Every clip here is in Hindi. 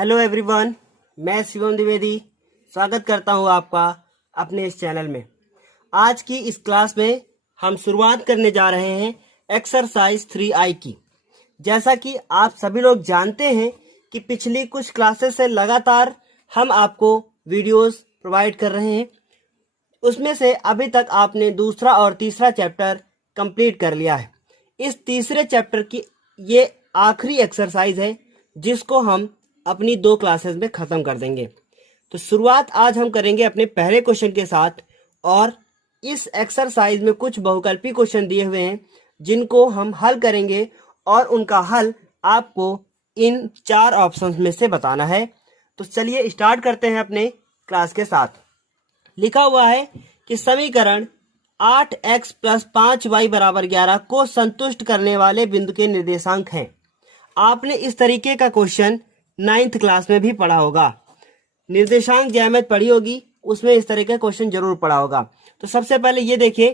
हेलो एवरीवन, मैं शिवम द्विवेदी स्वागत करता हूं आपका अपने इस चैनल में। आज की इस क्लास में हम शुरुआत करने जा रहे हैं एक्सरसाइज 3I की। जैसा कि आप सभी लोग जानते हैं कि पिछली कुछ क्लासेस से लगातार हम आपको वीडियोस प्रोवाइड कर रहे हैं। उसमें से अभी तक आपने दूसरा और तीसरा चैप्टर कंप्लीट कर लिया है। इस तीसरे चैप्टर की ये आखिरी एक्सरसाइज है जिसको हम अपनी 2 क्लासेस में ख़त्म कर देंगे। तो शुरुआत आज हम करेंगे अपने पहले क्वेश्चन के साथ, और इस एक्सरसाइज में कुछ बहुकल्पी क्वेश्चन दिए हुए हैं जिनको हम हल करेंगे और उनका हल आपको इन 4 ऑप्शंस में से बताना है। तो चलिए स्टार्ट करते हैं अपने क्लास के साथ। लिखा हुआ है कि समीकरण 8x + 5y = 11 को संतुष्ट करने वाले बिंदु के निर्देशांक हैं। आपने इस तरीके का क्वेश्चन 9th क्लास में भी पढ़ा होगा। निर्देशांक ज्यामिति पढ़ी होगी, उसमें इस तरह का क्वेश्चन जरूर पढ़ा होगा। तो सबसे पहले ये देखिए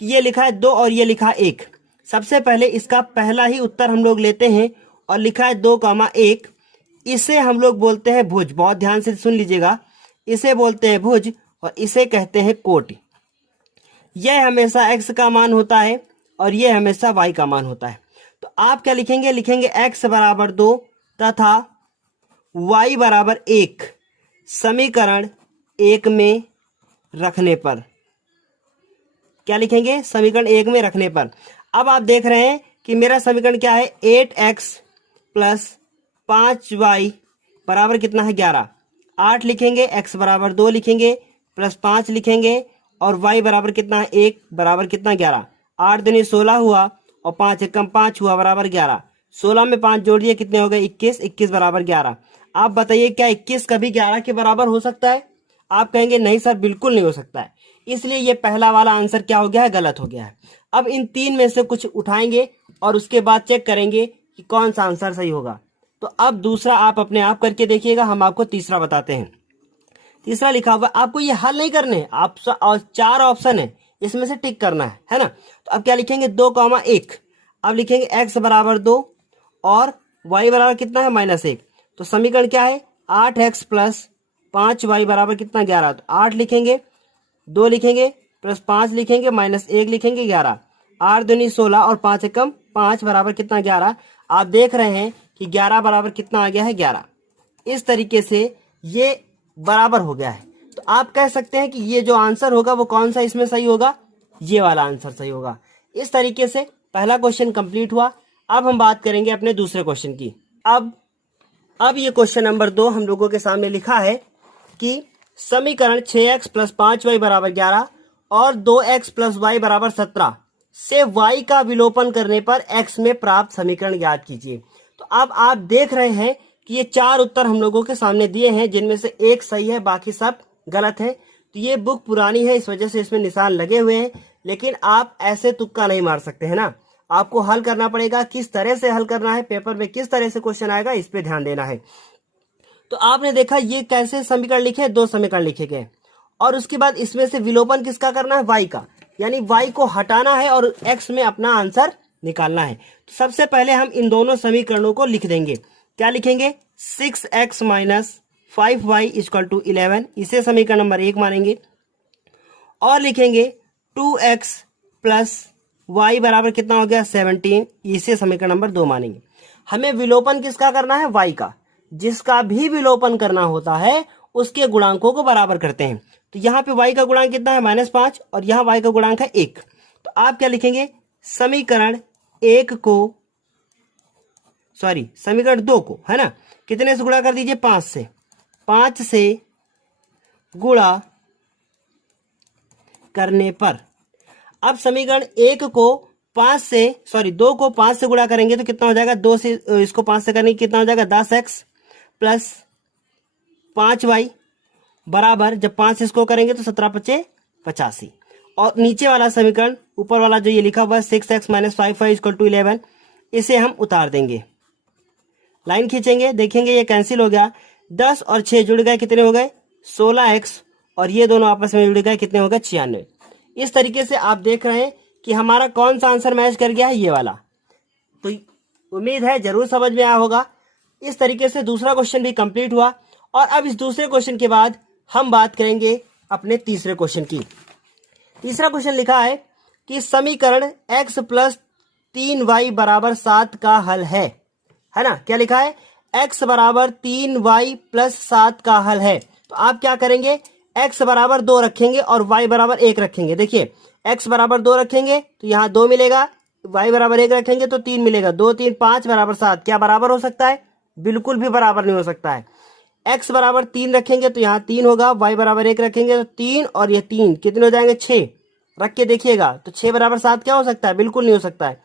कि ये लिखा है 2 और ये लिखा 1। सबसे पहले इसका पहला ही उत्तर हम लोग लेते हैं और लिखा है 2,1। इसे हम लोग बोलते हैं भुज। बहुत ध्यान से सुन लीजिएगा, इसे बोलते हैं भुज और इसे कहते हैं कोटि। यह हमेशा x का मान होता है और यह हमेशा y का मान होता है। तो आप क्या लिखेंगे? लिखेंगे x = 2 तथा y = 1 समीकरण 1 में रखने पर। क्या लिखेंगे? समीकरण 1 में रखने पर। अब आप देख रहे हैं कि मेरा समीकरण क्या है? 8x + 5y बराबर कितना है? 11। 8 लिखेंगे, x = 2 लिखेंगे, +5 लिखेंगे और y बराबर कितना है? 1 बराबर कितना? 11। 8 दूनी 16 हुआ और 5 एकम 5 हुआ बराबर 11। 16 में 5 जोड़िए, कितने हो गए? 21। 21 बराबर 11। आप बताइए क्या 21 कभी 11 के बराबर हो सकता है? आप कहेंगे नहीं सर, बिल्कुल नहीं हो सकता है। इसलिए ये पहला वाला आंसर क्या हो गया है? गलत हो गया है। अब इन 3 में से कुछ उठाएंगे और उसके बाद चेक करेंगे कि कौन सा आंसर सही होगा। तो अब दूसरा आप अपने आप करके देखिएगा, हम आपको तीसरा बताते हैं। तीसरा लिखा हुआ, आपको ये हल नहीं करने, आप 4 ऑप्शन है, इसमें से टिक करना है ना। तो अब क्या लिखेंगे? 2,1। अब लिखेंगे x = 2 और y बराबर कितना है? -1। तो समीकरण क्या है? 8x + 5y बराबर कितना? 11। तो 8 लिखेंगे, 2 लिखेंगे, +5 लिखेंगे, -1 लिखेंगे, 11। 8 दूनी 16 और 5 एकम 5 बराबर कितना? 11। आप देख रहे हैं कि 11 बराबर कितना आ गया है? 11। इस तरीके से ये बराबर हो गया है। तो आप कह सकते हैं कि ये जो आंसर होगा वो कौन सा इसमें सही होगा? ये वाला आंसर सही होगा। इस तरीके से पहला क्वेश्चन कंप्लीट हुआ। अब हम बात करेंगे अपने दूसरे क्वेश्चन की। अब ये क्वेश्चन नंबर 2 हम लोगों के सामने लिखा है कि समीकरण 6x + 5y = 11 और 2x + y = 17 से y का विलोपन करने पर x में प्राप्त समीकरण ज्ञात कीजिए। तो अब आप देख रहे हैं कि ये 4 उत्तर हम लोगों के सामने दिए हैं, जिनमें से एक सही है, बाकी सब गलत है। तो ये बुक पुरानी है, इस वजह से इसमें निशान लगे हुए हैं, लेकिन आप ऐसे तुक्का नहीं मार सकते हैं ना। आपको हल करना पड़ेगा, किस तरह से हल करना है, पेपर में किस तरह से क्वेश्चन आएगा, इस पे ध्यान देना है। तो आपने देखा ये कैसे समीकरण लिखे? 2 समीकरण लिखे गए और उसके बाद इसमें से विलोपन किसका करना है? y का, यानी y को हटाना है और x में अपना आंसर निकालना है। तो सबसे पहले हम इन दोनों समीकरणों को लिख देंगे। क्या लिखेंगे? 6x - 5y = 11, इसे समीकरण नंबर 1 मानेंगे। और लिखेंगे 2x + y बराबर कितना हो गया? 17, इसे समीकरण नंबर 2 मानेंगे। हमें विलोपन किसका करना है? y का। जिसका भी विलोपन करना होता है उसके गुणांकों को बराबर करते हैं। तो यहाँ पे y का गुणांक कितना है? -5 और यहाँ y का गुणांक है 1। तो आप क्या लिखेंगे? समीकरण 2 को, है ना, कितने से गुणा कर दीजिए? 5 से। 5 से गुणा करने पर अब समीकरण 2 को 5 से गुणा करेंगे तो कितना हो जाएगा? 2 से इसको 5 से करेंगे, कितना हो जाएगा? 10x + 5y बराबर, जब 5 इसको करेंगे तो 17×5 = 85। और नीचे वाला समीकरण, ऊपर वाला जो ये लिखा हुआ है 6x - 5y = 11, इसे हम उतार देंगे, लाइन खींचेंगे, देखेंगे ये कैंसिल हो गया। 10 और 6 जुड़ गए, कितने हो गए? 16x, और ये दोनों आपस में जुड़ गए, कितने हो गए? 96। इस तरीके से आप देख रहे हैं कि हमारा कौन सा आंसर मैच कर गया है? ये वाला। तो उम्मीद है जरूर समझ में आया होगा। इस तरीके से दूसरा क्वेश्चन भी कंप्लीट हुआ। और अब इस दूसरे क्वेश्चन के बाद हम बात करेंगे अपने तीसरे क्वेश्चन की। तीसरा क्वेश्चन लिखा है कि समीकरण x प्लस 3y बराबर 7 का हल है ना। क्या लिखा है? x बराबर 3y प्लस 7 का हल है। तो आप क्या करेंगे, x बराबर 2 रखेंगे और y बराबर 1 रखेंगे। देखिए x बराबर 2 रखेंगे तो यहाँ 2 मिलेगा, y बराबर 1 रखेंगे तो 3 मिलेगा। 2 3 5 बराबर 7। क्या बराबर हो सकता है? बिल्कुल भी बराबर नहीं हो सकता है। x बराबर 3 रखेंगे तो यहाँ 3 होगा, y बराबर 1 रखेंगे तो 3 और ये 3 कितने हो जाएंगे? 6 रख के देखिएगा तो 6 बराबर 7 क्या हो सकता है? बिल्कुल नहीं हो सकता है।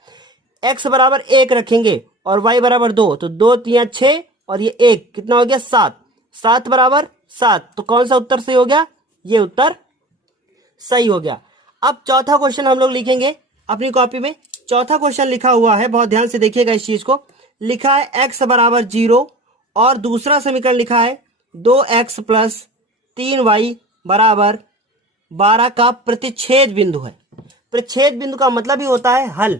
x बराबर 1 रखेंगे और y बराबर 2 तो 2 3 6 और ये 1 कितना हो गया? 7। 7 बराबर 7। तो कौन सा उत्तर सही हो गया? ये उत्तर सही हो गया। अब चौथा क्वेश्चन हम लोग लिखेंगे अपनी कॉपी में। चौथा क्वेश्चन लिखा हुआ है, बहुत ध्यान से देखिएगा इस चीज को। लिखा है x बराबर 0 और दूसरा समीकरण लिखा है 2x प्लस 3y बराबर 12 का प्रतिच्छेद बिंदु है। प्रतिच्छेद बिंदु का मतलब ही होता है हल।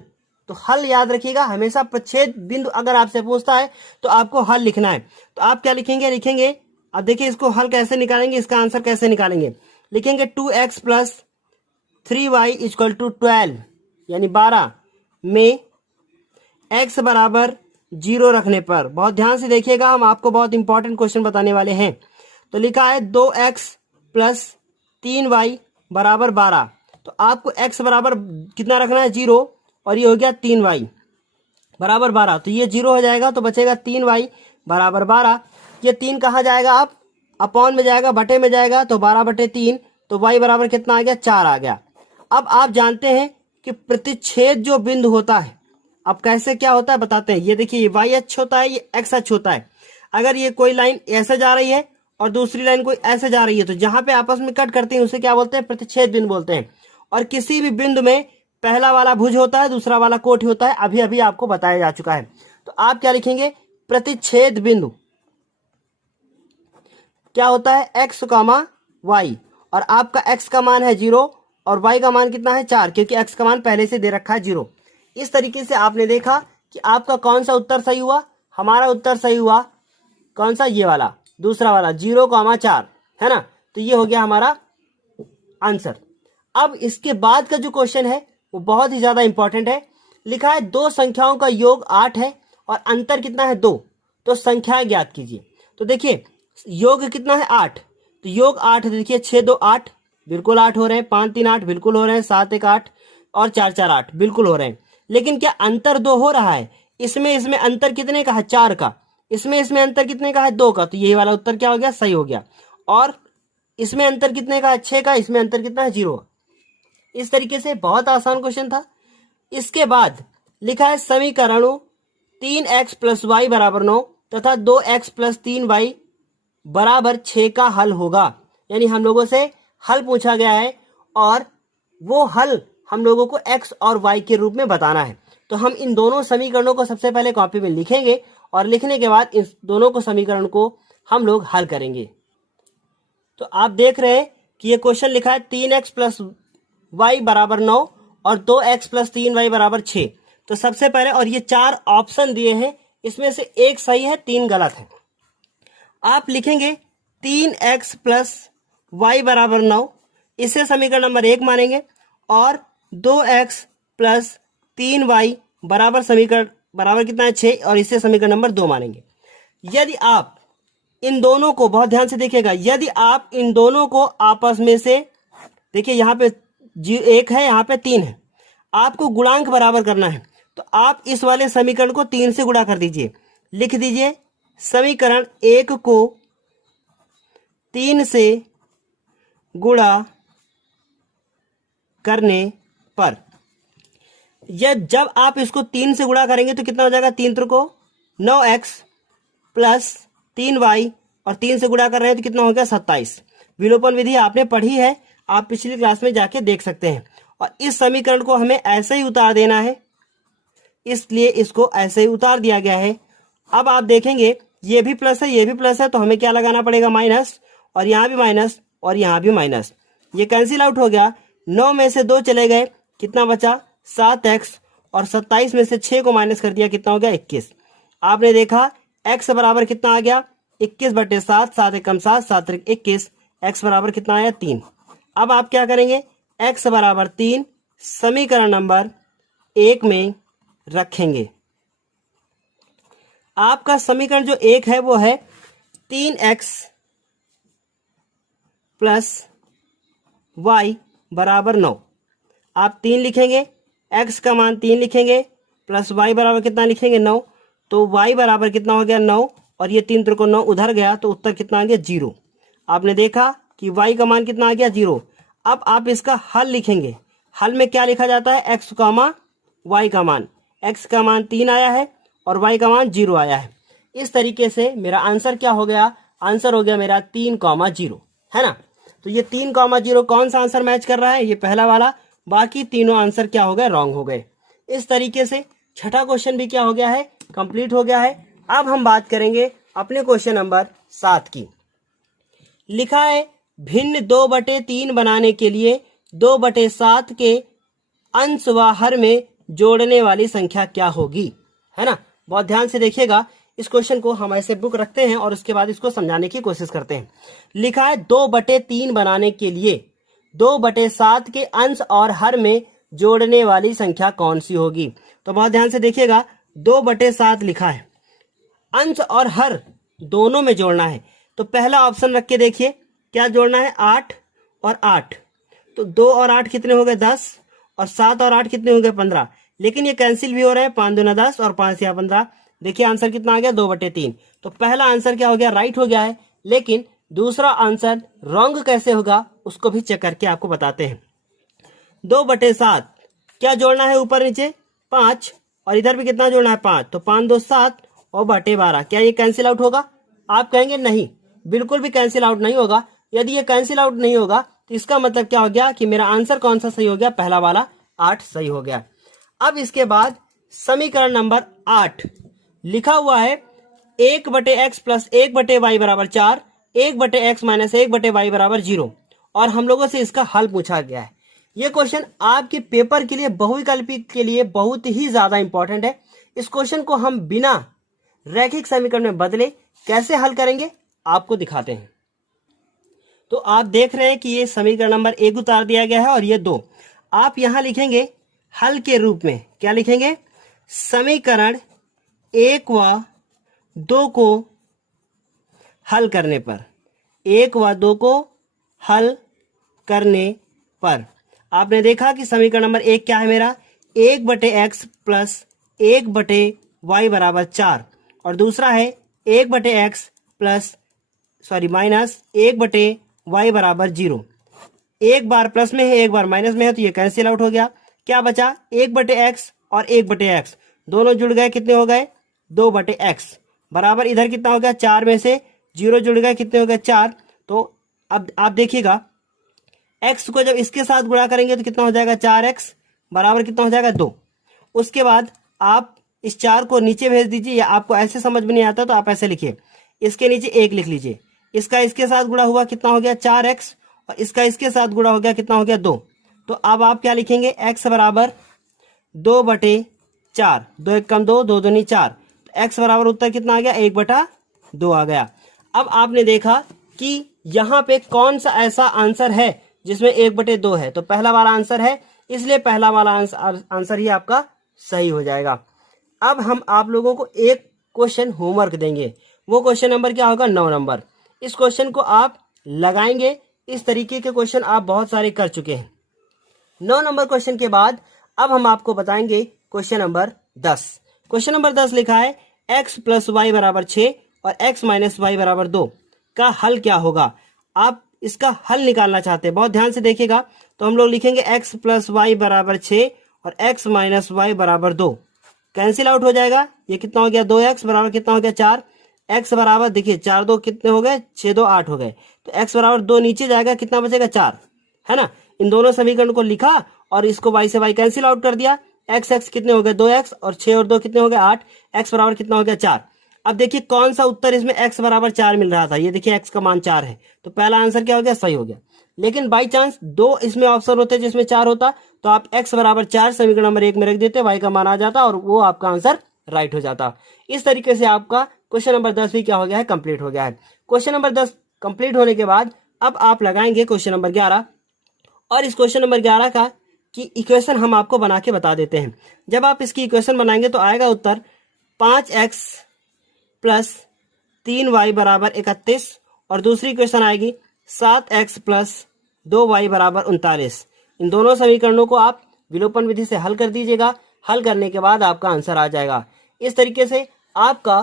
तो हल याद रखिएगा, हमेशा प्रतिच्छेद बिंदु अगर आपसे पूछता है तो आपको हल लिखना है। तो आप क्या लिखेंगे? अब देखिए इसको हल कैसे निकालेंगे, इसका आंसर कैसे निकालेंगे। लिखेंगे 2x plus 3y equal to 12 यानी 12 में x बराबर 0 रखने पर, बहुत ध्यान से देखिएगा, हम आपको बहुत इंपॉर्टेंट क्वेश्चन बताने वाले हैं। तो लिखा है 2x प्लस 3y बराबर 12। तो आपको x बराबर कितना रखना है? 0 और ये हो गया 3y बराबर 12। तो ये 0 हो जाएगा तो बचेगा 3y बराबर 12। ये 3 कहाँ जाएगा? आप अपॉन में जाएगा, बटे में जाएगा तो 12/3। तो y बराबर कितना आ गया? 4 आ गया। अब आप जानते हैं कि प्रतिच्छेद जो बिंदु होता है, अब कैसे क्या होता है बताते हैं। ये देखिए ये y अक्ष होता है, ये x अक्ष होता है। अगर ये कोई लाइन ऐसे जा रही है और दूसरी लाइन कोई ऐसे जा रही है तो जहां पे आपस में कट करती है उसे क्या बोलते हैं? प्रतिच्छेद बिंदु बोलते हैं। और किसी भी बिंदु में पहला वाला भुज होता है, दूसरा वाला कोटि होता है। अभी अभी आपको बताया जा चुका है। तो आप क्या लिखेंगे? प्रतिच्छेद बिंदु क्या होता है? x, y। और आपका x का मान है 0 और y का मान कितना है? 4, क्योंकि x का मान पहले से दे रखा है 0। इस तरीके से आपने देखा कि आपका कौन सा उत्तर सही हुआ। हमारा उत्तर सही हुआ कौन सा? ये वाला, दूसरा वाला 0,4 है ना। तो ये हो गया हमारा आंसर। अब इसके बाद का जो क्वेश्चन है वो बहुत ही ज्यादा इंपॉर्टेंट है। लिखा है 2 संख्याओं का योग 8 है और अंतर कितना है? 2। तो संख्याएं ज्ञात कीजिए। तो देखिए योग कितना है? 8। तो योग 8 देखिए 6 2 8 बिल्कुल 8 हो रहे हैं, 5 3 8 बिल्कुल हो रहे हैं, 7 1 8 और 4 4 8 बिल्कुल हो रहे हैं। लेकिन क्या अंतर 2 हो रहा है? इसमें अंतर कितने का है? 4 का। इसमें अंतर कितने का है? 2 का। तो यही वाला उत्तर क्या हो गया? सही हो गया। और इसमें अंतर कितने का है? 6 का। इसमें अंतर कितना है? 0। इस तरीके से बहुत आसान क्वेश्चन था। इसके बाद लिखा है समीकरणों 3x प्लस वाई बराबर 9 तथा 2x प्लस 3y बराबर 6 का हल होगा। यानी हम लोगों से हल पूछा गया है और वो हल हम लोगों को x और y के रूप में बताना है। तो हम इन दोनों समीकरणों को सबसे पहले कॉपी में लिखेंगे और लिखने के बाद इन दोनों को समीकरण को हम लोग हल करेंगे। तो आप देख रहे हैं कि ये क्वेश्चन लिखा है 3x प्लस वाई बराबर 9 और 2x प्लस 3y बराबर 6। तो सबसे पहले, और ये 4 ऑप्शन दिए हैं, इसमें से एक सही है 3 गलत है। आप लिखेंगे 3x प्लस वाई बराबर 9, इसे समीकरण नंबर 1 मानेंगे और 2x प्लस 3y बराबर समीकरण बराबर कितना है? 6 और इसे समीकरण नंबर 2 मानेंगे। यदि आप इन दोनों को, बहुत ध्यान से देखिएगा, यदि आप इन दोनों को आपस में से, देखिए यहाँ पे 1 है, यहाँ पे 3 है, आपको गुणांक बराबर करना है। तो आप इस वाले समीकरण को 3 से गुणा कर दीजिए। लिख दीजिए समीकरण 1 को 3 से गुणा करने पर, जब आप इसको 3 से गुणा करेंगे तो कितना हो जाएगा? 3 त्रिको 9x प्लस 3y और 3 से गुणा कर रहे हैं तो कितना हो गया? 27। विलोपन विधि आपने पढ़ी है, आप पिछली क्लास में जाके देख सकते हैं। और इस समीकरण को हमें ऐसे ही उतार देना है, इसलिए इसको ऐसे ही उतार दिया गया है। अब आप देखेंगे ये भी प्लस है, ये भी प्लस है, तो हमें क्या लगाना पड़ेगा? माइनस, और यहाँ भी माइनस और यहाँ भी माइनस। ये कैंसिल आउट हो गया। 9 में से 2 चले गए, कितना बचा? 7x, और 27 में से 6 को माइनस कर दिया, कितना हो गया? 21। आपने देखा x बराबर कितना आ गया 21/7, 7 एकम 7, 7 त्रिक 21, x बराबर कितना आया 3। अब आप क्या करेंगे, x बराबर 3 समीकरण नंबर 1 में रखेंगे। आपका समीकरण जो 1 है वो है 3x प्लस y बराबर 9। आप 3 लिखेंगे, x का मान 3 लिखेंगे, प्लस y बराबर कितना लिखेंगे 9। तो y बराबर कितना हो गया 9, और ये 3 त्रिकोण 9 उधर गया तो उत्तर कितना आ गया 0। आपने देखा कि y का मान कितना आ गया 0। अब आप इसका हल लिखेंगे। हल में क्या लिखा जाता है, x कामा y का मान। x का मान 3 आया है और y का मान 0 आया है। इस तरीके से मेरा आंसर क्या हो गया, आंसर हो गया मेरा 3,0, है ना। तो ये 3,0 कौन सा आंसर मैच कर रहा है, ये पहला वाला। बाकी तीनों आंसर क्या हो गए, रॉन्ग हो गए। इस तरीके से छठा क्वेश्चन भी क्या हो गया है, कंप्लीट हो गया है। अब हम बात करेंगे अपने क्वेश्चन नंबर 7 की। लिखा है भिन्न 2/3 बनाने के लिए 2/7 के अंश व हर में जोड़ने वाली संख्या क्या होगी, है ना। बहुत ध्यान से देखिएगा, इस क्वेश्चन को हम ऐसे बुक रखते हैं और उसके बाद इसको समझाने की कोशिश करते हैं। लिखा है 2/3 बनाने के लिए 2/7 के अंश और हर में जोड़ने वाली संख्या कौन सी होगी। तो बहुत ध्यान से देखिएगा, 2/7 लिखा है, अंश और हर दोनों में जोड़ना है। तो पहला ऑप्शन रख के देखिए क्या जोड़ना है, 8 और 8। तो 2 और 8 कितने हो गए 10, और 7 और 8 कितने हो गए 15। लेकिन ये कैंसिल भी हो रहा है, 5 दूना 10 और 5 या 15। देखिए आंसर कितना आ गया 2/3। तो पहला आंसर क्या हो गया, राइट हो गया है। लेकिन दूसरा आंसर रॉन्ग कैसे होगा उसको भी चेक करके आपको बताते हैं। 2/7 क्या जोड़ना है, ऊपर नीचे 5, और इधर भी कितना जोड़ना है 5। तो 5 2 7 और बटे 12। क्या ये कैंसिल आउट होगा, आप कहेंगे नहीं, बिल्कुल भी कैंसिल आउट नहीं होगा। यदि ये कैंसिल आउट नहीं होगा तो इसका मतलब क्या हो गया कि मेरा आंसर कौन सा सही हो गया, पहला वाला 8 सही हो गया। अब इसके बाद समीकरण नंबर 8 लिखा हुआ है 1/x प्लस 1/y बराबर 4, 1/x माइनस 1/y बराबर 0, और हम लोगों से इसका हल पूछा गया है। ये क्वेश्चन आपके पेपर के लिए, बहुविकल्पी के लिए बहुत ही ज्यादा इंपॉर्टेंट है। इस क्वेश्चन को हम बिना रैखिक समीकरण में बदले कैसे हल करेंगे आपको दिखाते हैं। तो आप देख रहे हैं कि ये समीकरण नंबर 1 उतार दिया गया है और ये 2। आप यहां लिखेंगे हल के रूप में, क्या लिखेंगे, समीकरण 1 व 2 को हल करने पर, 1 व 2 को हल करने पर आपने देखा कि समीकरण नंबर 1 क्या है मेरा, 1/x प्लस 1/y बराबर 4, और दूसरा है 1/x प्लस माइनस 1/y बराबर 0। एक बार प्लस में है, एक बार माइनस में है, तो ये कैंसिल आउट हो गया। क्या बचा, 1/x और 1/x दोनों जुड़ गए, कितने हो गए 2/x बराबर, इधर कितना हो गया 4 में से 0 जुड़ गए, कितने हो गए 4। तो अब आप देखिएगा x को जब इसके साथ गुणा करेंगे तो कितना हो जाएगा 4x बराबर कितना हो जाएगा 2। उसके बाद आप इस 4 को नीचे भेज दीजिए, या आपको ऐसे समझ में नहीं आता तो आप ऐसे लिखिए, इसके नीचे 1 लिख लीजिए। इसका इसके साथ गुणा हुआ कितना हो गया 4x, और इसका इसके साथ गुणा हो गया कितना हो गया 2। तो अब आप क्या लिखेंगे, x बराबर 2/4, 2 1 कम 2, 2 दूनी 4। तो x बराबर उत्तर कितना आ गया 1/2 आ गया। अब आपने देखा कि यहाँ पे कौन सा ऐसा आंसर है जिसमें 1/2 है, तो पहला वाला आंसर है, इसलिए पहला वाला आंसर ही आपका सही हो जाएगा। अब हम आप लोगों को एक क्वेश्चन होमवर्क देंगे, वो क्वेश्चन नंबर क्या होगा 9 नंबर। इस क्वेश्चन को आप लगाएंगे, इस तरीके के क्वेश्चन आप बहुत सारे कर चुके हैं। 9 नंबर क्वेश्चन के बाद अब हम आपको बताएंगे क्वेश्चन नंबर 10। क्वेश्चन नंबर 10 लिखा है x प्लस वाई बराबर 6 और x माइनस वाई बराबर 2 का हल क्या होगा। आप इसका हल निकालना चाहते हैं, बहुत ध्यान से देखिएगा। तो हम लोग लिखेंगे x प्लस वाई बराबर 6 और x माइनस वाई बराबर 2, कैंसिल आउट हो जाएगा। ये कितना हो गया 2x बराबर कितना हो गया 4, x बराबर देखिए 4 2 कितने हो गए 6 2 8 हो गए। तो x बराबर 2 नीचे जाएगा, कितना बचेगा 4, है ना। इन दोनों समीकरण को लिखा और इसको y से y कैंसिल आउट कर दिया। x कितने हो गए 2x, और 6 और 2 कितने हो गए 8, x बराबर कितना हो गया 4। अब देखिए कौन सा उत्तर इसमें x बराबर 4 मिल रहा था, ये देखिए x का मान 4 है, तो पहला आंसर क्या हो गया सही हो गया। लेकिन बाई चांस 2 इसमें ऑप्शन होते जिसमें 4 होता, तो आप x बराबर 4 समीकरण नंबर 1 में रख देते, y का मान आ जाता और वो आपका आंसर राइट हो जाता। इस तरीके से आपका क्वेश्चन नंबर 10 भी क्या हो गया है, कंप्लीट हो गया है। क्वेश्चन नंबर 10 कंप्लीट होने के बाद अब आप लगाएंगे क्वेश्चन नंबर 11, और इस क्वेश्चन नंबर 11 का की इक्वेशन हम आपको बना के बता देते हैं। जब आप इसकी इक्वेशन बनाएंगे तो आएगा उत्तर 5x प्लस 3y बराबर 31, और दूसरी इक्वेशन आएगी 7x प्लस 2y बराबर 39। इन दोनों समीकरणों को आप विलोपन विधि से हल कर दीजिएगा। हल करने के बाद आपका आंसर आ जाएगा। इस तरीके से आपका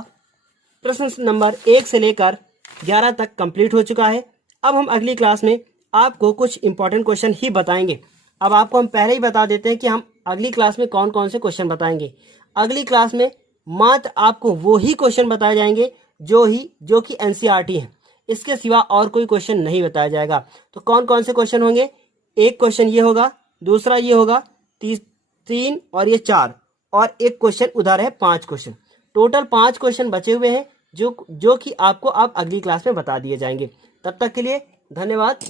प्रश्न नंबर 1 से लेकर 11 तक कंप्लीट हो चुका है। अब हम अगली क्लास में आपको कुछ इंपॉर्टेंट क्वेश्चन ही बताएंगे। अब आपको हम पहले ही बता देते हैं कि हम अगली क्लास में कौन कौन से क्वेश्चन बताएंगे। अगली क्लास में मात्र आपको वो ही क्वेश्चन बताए जाएंगे जो कि एनसीईआरटी है। इसके सिवा और कोई क्वेश्चन नहीं बताया जाएगा। तो कौन कौन से क्वेश्चन होंगे? एक क्वेश्चन ये होगा, दूसरा ये होगा, 3 और ये 4, और एक क्वेश्चन उधर है, 5 क्वेश्चन। टोटल 5 क्वेश्चन बचे हुए हैं जो कि आपको अब अगली क्लास में बता दिए जाएंगे। तब तक के लिए धन्यवाद।